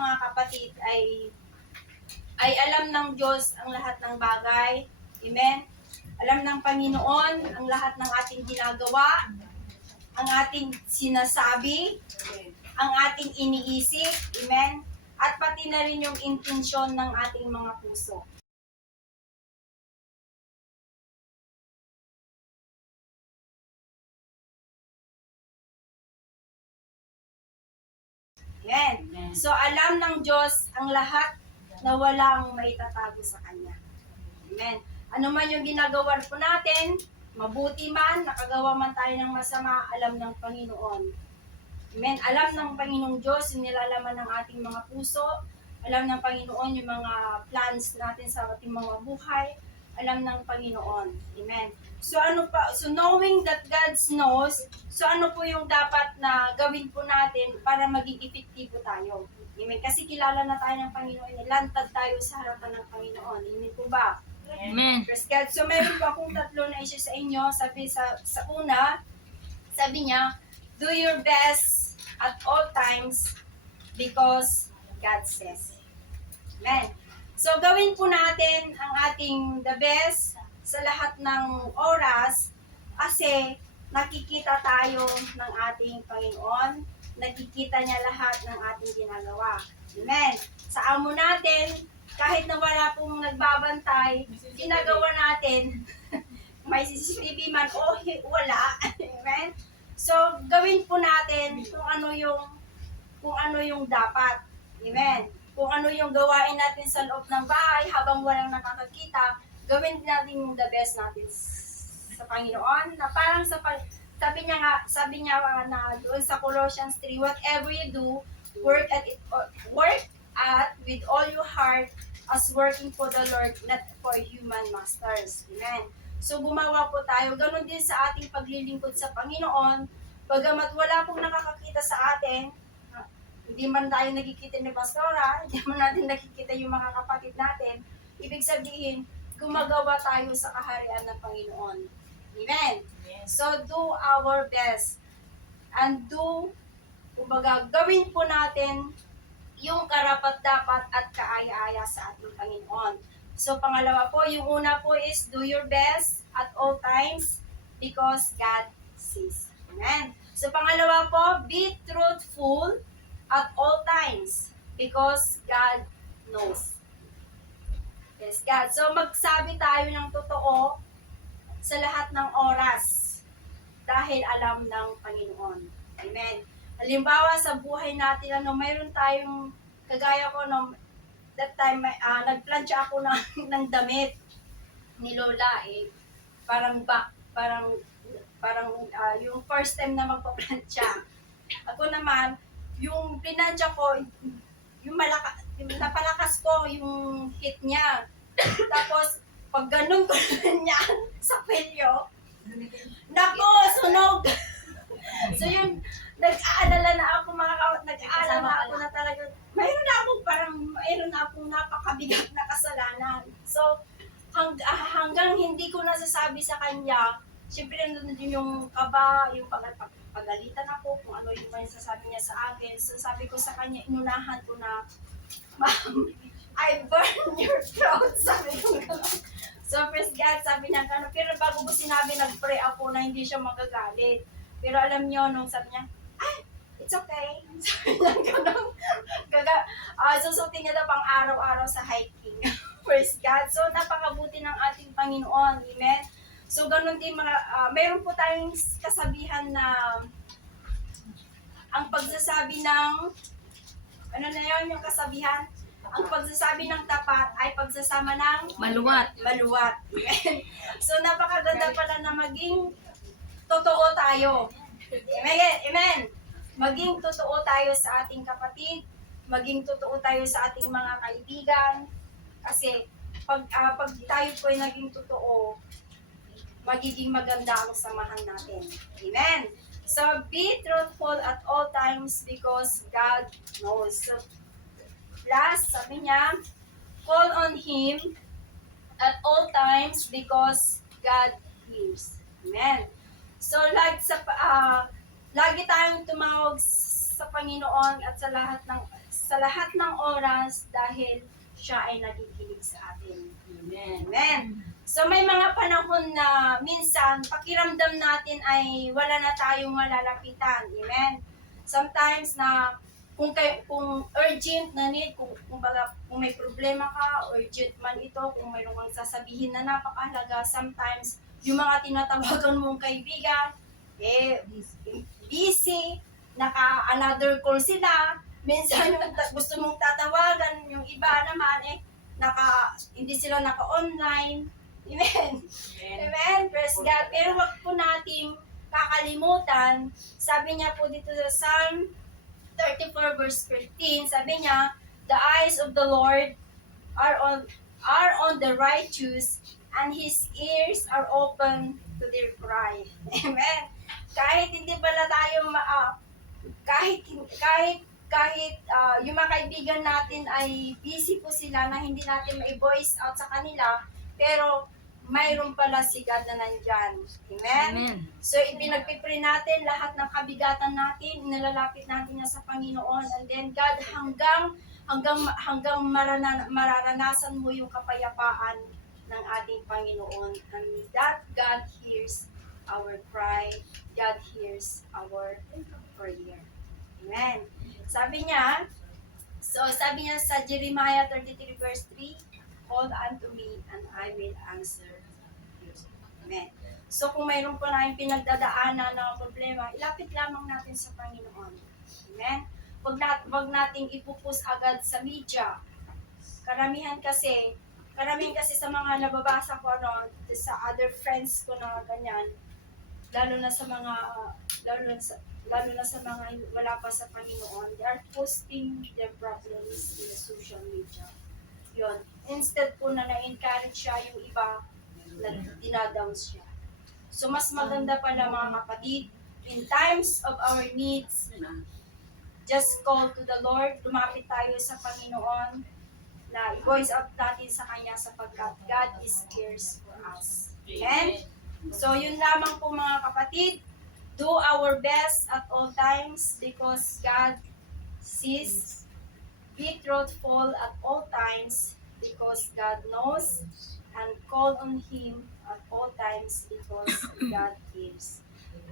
mga kapatid ay alam ng Diyos ang lahat ng bagay. Amen? Alam ng Panginoon ang lahat ng ating ginagawa, ang ating sinasabi, ang ating iniisip. Amen? At pati na rin yung intensyon ng ating mga puso. Amen. So alam ng Diyos ang lahat na walang maitatago sa Kanya. Amen. Ano man yung ginagawa po natin, mabuti man, nakagawa man tayo ng masama, alam ng Panginoon. Amen. Alam ng Panginoong Diyos yung nilalaman ng ating mga puso. Alam ng Panginoon yung mga plans natin sa ating mga buhay. Alam ng Panginoon. Amen. So knowing that God knows, so ano po yung dapat na gawin po natin para maging epektibo tayo? Amen. Kasi kilala na tayo ng Panginoon, lantad tayo sa harapan ng Panginoon. Amen po ba? Amen. Praise God. So meron po akong tatlo na issue sa inyo. Sabi sa una, sabi niya, do your best at all times because God says. Amen. So, gawin po natin ang ating the best sa lahat ng oras kasi nakikita tayo ng ating Panginoon. Nakikita niya lahat ng ating ginagawa. Amen. Sa amo natin, kahit na wala pong nagbabantay, ginagawa natin, may CCTV man o wala. Amen. So, gawin po natin kung ano yung dapat. Amen. Kung ano yung gawain natin sa loob ng bahay habang walang nakakakita, gawin natin yung the best natin sa Panginoon. Na parang sabi niya na doon sa Colossians 3, whatever you do, work at with all your heart as working for the Lord, not for human masters. Amen. So gumawa po tayo. Ganon din sa ating paglilingkod sa Panginoon. Bagamat wala pong nakakakita sa atin, hindi man tayo nakikita ni Pastora, hindi man natin nakikita yung mga kapatid natin, ibig sabihin, gumagawa tayo sa kaharian ng Panginoon. Amen? Yes. So, do our best. And gawin po natin yung karapat-dapat at kaaya-aya sa ating Panginoon. So, pangalawa po, yung una po is, do your best at all times because God sees. Amen? So, pangalawa po, be truthful at all times because God knows. Yes, God. So, magsabi tayo ng totoo sa lahat ng oras dahil alam ng Panginoon. Amen. Halimbawa, sa buhay natin, mayroon tayong, kagaya ko, that time, nagplansya ako ng damit ni Lola, parang yung first time na magpa-plansya. Ako naman, yung plinansya ko, napalakas ko yung hit niya. Tapos, pag ganun ko niya sa pelyo, nako, sunog! So yun, nag-aalala na ako na talaga, mayroon na akong napakabigat na kasalanan. So, hanggang hindi ko nasasabi sa kanya, siyempre nandun din yung kaba, yung pagalitan ako, kung ano yung may sasabi niya sa akin. So sabi ko sa kanya, inunahan ko na, Ma'am, I burn your throat. Sabi ko gano'n. So praise God, sabi niya gano'n. Pero bago ko sinabi, nag-pray ako na hindi siya magagalit. Pero alam niyo, nung sabi niya, ay, it's okay. Sabi niya gano'n. Susutin niya na pang araw-araw sa hiking. Praise God. So napakabuti ng ating Panginoon. Amen. So, ganun din mayroon po tayong kasabihan na ang pagsasabi ng, ano na yun yung kasabihan? Ang pagsasabi ng tapat ay pagsasama ng Maluwat. Amen. So, napakaganda pala na maging totoo tayo. Amen. Amen. Maging totoo tayo sa ating kapatid, maging totoo tayo sa ating mga kaibigan. Kasi, pag tayo po ay naging totoo, magiging maganda ang samahan natin. Amen. So, be truthful at all times because God knows. So, last, sabi niya, call on Him at all times because God hears. Amen. So, lagi tayong tumawag sa Panginoon at sa lahat ng sa lahat ng oras dahil siya ay nakikinig sa atin. Amen. Amen. So may mga panahon na minsan pakiramdam natin ay wala na tayong malalapitan. Amen. Sometimes na kung urgent na need, kung may problema ka, urgent man ito, kung mayroong kang sasabihin na napakahalaga, sometimes yung mga tinatawagan mong kaibigan, busy, another call sila, minsan yung gusto mong tatawagan, yung iba naman hindi sila naka-online. Amen. Amen. Praise God. Pero wag po nating kakalimutan, sabi niya po dito sa Psalm 34 verse 15, sabi niya, the eyes of the Lord are on the righteous, and His ears are open to their cry. Amen. Kahit hindi pala tayo kahit yung mga kaibigan natin ay busy po sila na hindi natin ma-voice out sa kanila, pero mayroon pala si God na nandyan. Amen? Amen. So, ipinagpipray natin lahat ng kabigatan natin, inalalapit natin niya sa Panginoon, and then God, hanggang mararanasan mo yung kapayapaan ng ating Panginoon. And that God hears our cry, God hears our prayer. Amen. Sabi niya sa Jeremiah 33 verse 3, call unto me and I will answer you. Amen. So kung mayroon po na yung pinagdadaanan ng problema, ilapit lamang natin sa Panginoon. Amen. Wag nating ipupus agad sa media. Karamihan kasi sa mga nababasa ko sa other friends ko na ganyan, lalo na sa mga wala pa sa Panginoon, they are posting their problems in the social media. Yun. Instead po na na-encourage siya yung iba, na dinadown siya. So, mas maganda pala mga kapatid, in times of our needs, just call to the Lord, lumapit tayo sa Panginoon, na i-voice out natin sa Kanya sapagkat God is cares for us. Amen? So, yun lamang po mga kapatid. Do our best at all times because God sees. Be truthful at all times because God knows, and call on Him at all times because God gives.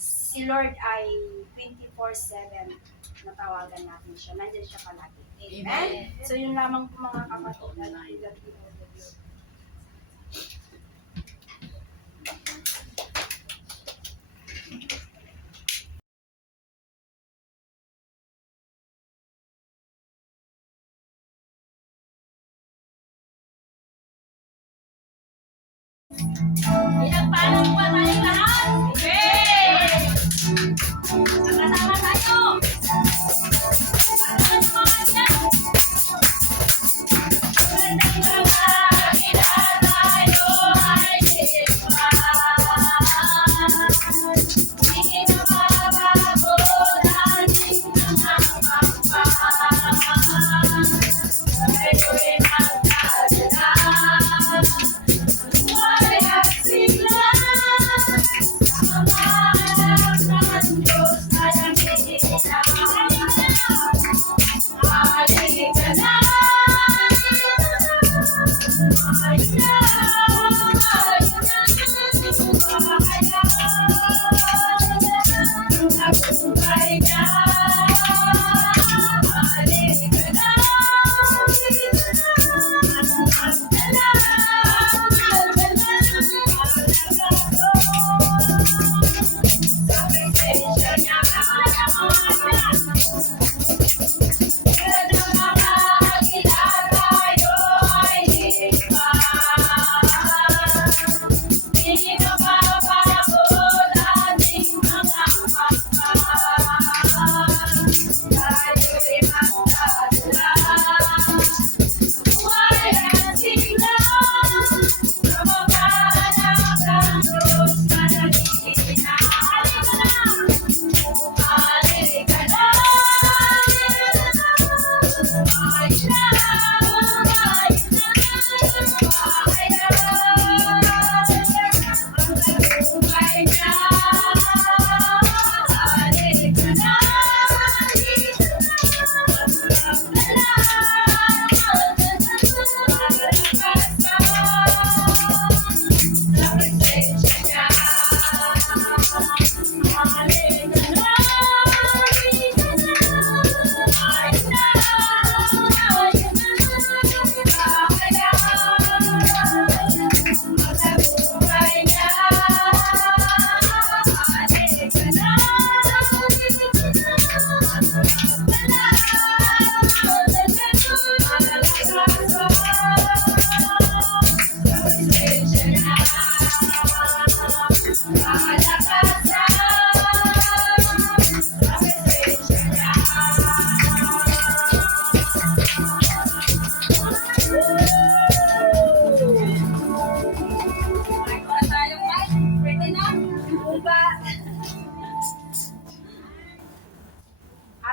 Si Lord ay 24/7 natawagan natin siya. Nandiyan siya palagi. Amen? So yun lamang po mga kapatid. Pinagpalang po tayo lahat. Okay! Nakasama tayo. Ano mga yan? Magandang magkakita tayo ay diba? Hindi na mabago dating mga kapwa. Tayo'y magkasala.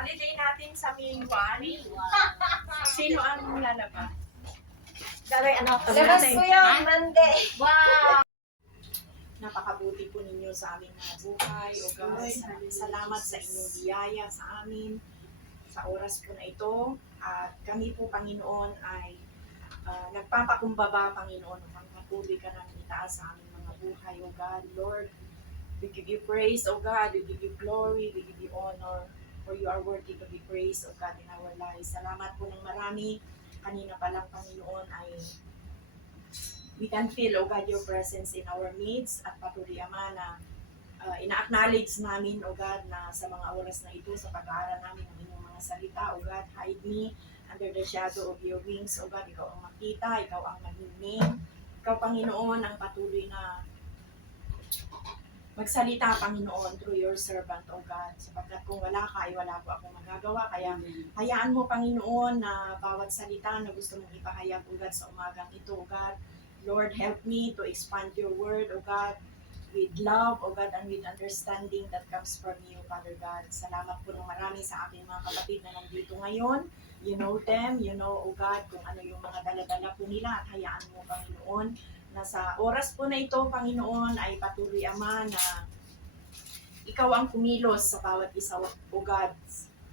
holiday natin sa May 1. Sino ang lalabas? Labas ko yung Monday. Napakabuti po ninyo sa aming mga buhay. O God, salamat sa inyong biyaya sa amin sa oras po na ito. At kami po, Panginoon, ay nagpapakumbaba, Panginoon, upang patuloy ka namin itaas sa aming mga buhay. O God, Lord, we give you praise, O God. We give you glory. We give you honor. For you are worthy to be praised, O God, in our lives. Salamat po ng marami. Kanina pa lang, Panginoon, ay we can feel, O God, your presence in our midst at patuloy, Ama, na ina-acknowledge namin, O God, na sa mga oras na ito, sa pag-aaral namin ng inyong mga salita, O God, hide me under the shadow of your wings, O God, ikaw ang makita, ikaw ang magiging, ikaw, Panginoon, ang patuloy na magsalita, Panginoon, through your servant, O God, sapagkat kung wala ka, ay wala po akong magagawa, kaya hayaan mo, Panginoon, na bawat salita na gusto mong ipahayag, O God, sa umagang ito, O God, Lord, help me to expand your word, O God, with love, O God, and with understanding that comes from you, Father God. Salamat po ng marami sa aking mga kapatid na nandito ngayon. You know them, you know, O God, kung ano yung mga dala-dala po nila, at hayaan mo, Panginoon, na sa oras po na ito, Panginoon, ay patuloy, Ama, na ikaw ang kumilos sa bawat isa, O God,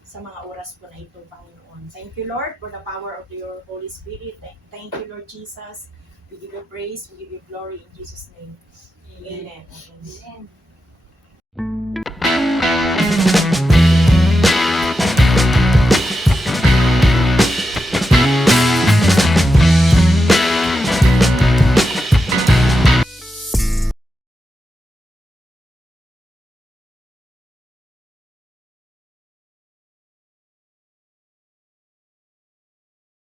sa mga oras po na ito, Panginoon. Thank you, Lord, for the power of your Holy Spirit. Thank you, Lord Jesus. We give you praise, we give you glory in Jesus' name. Amen. Amen.